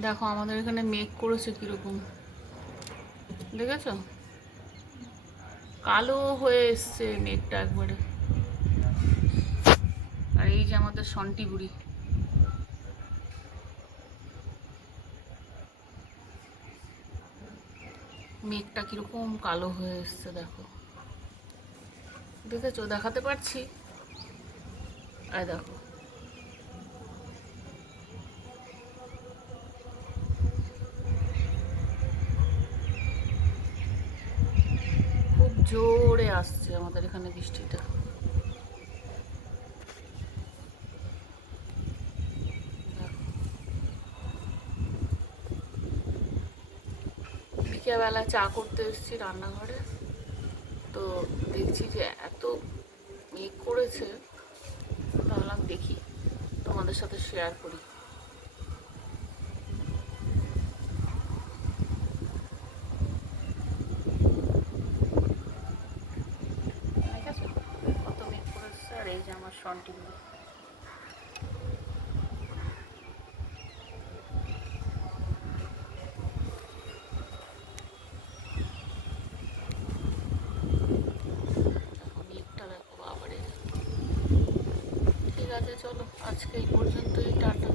দেখো আমাদের এখানে মেঘ করেছে কিরকম, দেখেছো? কালো হয়ে এসছে মেঘটা একবারে। আর এই যে আমাদের সন্টি বুড়ি, মেঘটা কিরকম কালো হয়ে এসছে দেখো, দেখেছো? দেখাতে পারছি, আর দেখো খুব জোরে আসছে আমাদের এখানে বৃষ্টিটা। বিকেলবেলা চা করতে এসেছি রান্নাঘরে, তো দেখছি যে এত মেঘ করেছে, ভাবলাম দেখি তোমাদের সাথে শেয়ার করি। ঠিক আছে, কত মেঘ করেছে। আর এই যে আমার সন্টিগুলো, মেঘটা দেখো বাবারে। ঠিক আছে, চলো আজকে এই পর্যন্তই, টাটা।